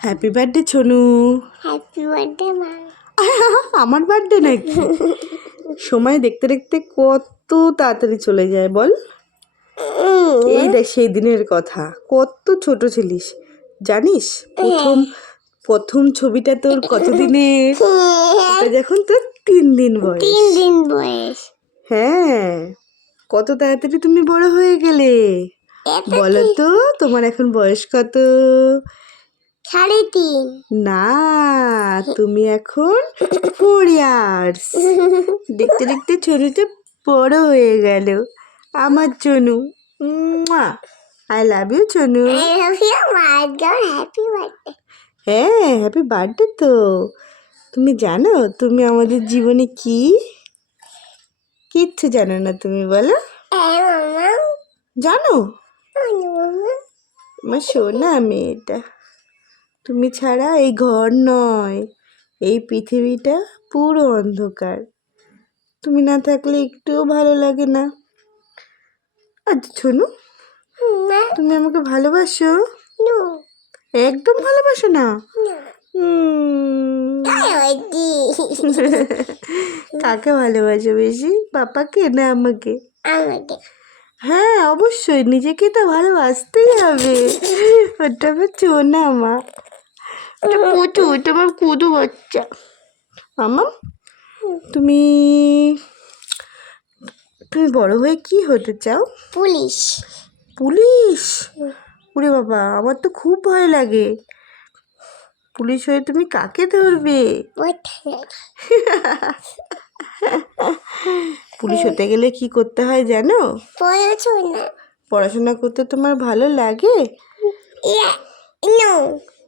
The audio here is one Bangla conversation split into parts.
Happy birthday Sonu. Happy birthday মা। আমার বার্থডে নাকি? সময় দেখতে দেখতে কত তাড়াতাড়ি চলে যায় বল। এই দেখ সেই দিনের কথা, কত ছোট ছিলিস জানিস? প্রথম ছবিটা তোর কতদিনের? ওটা যখন তোর 3 দিন বয়স। 3 দিন বয়স। হ্যাঁ, কত তাড়াতাড়ি তুমি বড় হয়ে গেলে বলো তো। তোমার এখন বয়স কত? 3.5। না, তুমি এখন 4 ইয়ার্স। দেখতে দেখতে ছোটটা বড় হয়ে গেল আমার Sonu. I love you Sonu. I love you মা। Happy birthday. হ্যাঁ, হ্যাপি বার্থডে তো। তুমি জানো তুমি আমাদের জীবনে কি? কিচ্ছু জানো না তুমি, বলো। মামা। জানো? মামা। আমার সোনা মেয়েটা, তুমি ছাড়া এই ঘর নয়, এই পৃথিবীটা পুরো অন্ধকার। তুমি না থাকলে একটুও ভালো লাগে না। আচ্ছা শোনো, তুমি আমাকে ভালোবাসো? একদম ভালোবাসো না? কাকে ভালোবাসো বেশি, পাপাকে না আমাকে? আমাকে। হ্যাঁ অবশ্যই, নিজেকে তো ভালোবাসতেই হবে। ওটা আমার চোনা মা, ওটা কুচু, ওটা আমার কুদু বাচ্চা। মামা তুমি তুমি বড় হয়ে কি হতে চাও? পুলিশ। পুলিশ? ওরে বাবা, আমার তো খুব ভয় লাগে। পুলিশ হয়ে তুমি কাকে ধরবে? পুলিশ হতে গেলে কি করতে হয় জানো? পড়াশোনা। পড়াশোনা করতে তোমার ভালো লাগে? নো।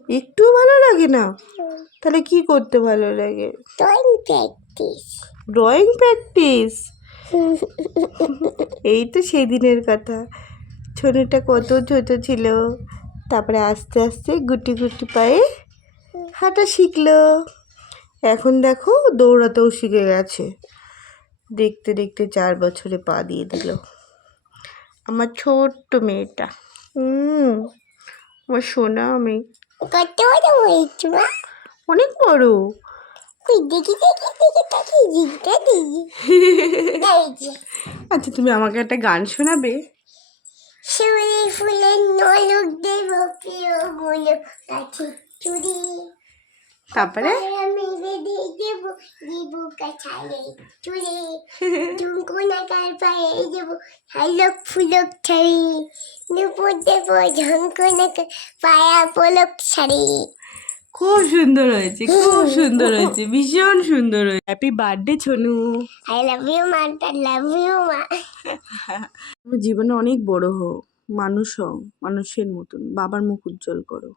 একটু ভালো লাগে না? তাহলে কি করতে ভালো লাগে? Drawing practice. Drawing practice? এই তো সেই দিনের কথা, ছোটটা কত ছোট ছিল, তারপরে আস্তে আস্তে গুটি গুটি পায়ে হাঁটা শিখলো। এখন দেখো দৌড়াতেও শিখে গেছে। দেখতে দেখতে 4 বছরে পা দিয়ে দিল আমার ছোট্ট মেয়েটা। আমার সোনা মেয়ে। কত বড় হয়েছে মা? অনেক বড়। দেখি দেখি দেখি দেখি জিগটা দেখি। আচ্ছা তুমি আমাকে একটা গান শোনাবে? শিউলি ফুলের নলক দেব প্রিয় গুলো কাছে চুরি। তারপরে আমি বেঁধে দেব দিব কাছালে চুরি। ঝুমকো নাকার পায়ে দেব হালক ফুলক ছাড়ি। দুপুর দেব ঝুমকো নাকার পায়া পলক ছাড়ি। খুব সুন্দর হয়েছে, খুব সুন্দর হয়েছে, ভীষণ সুন্দর হয়েছে। Happy birthday Sonu. I love you মা। লাভ ইউ মা। জীবনে অনেক বড় হও, মানুষ হও, মানুষের মতন বাবার মুখ উজ্জ্বল করো।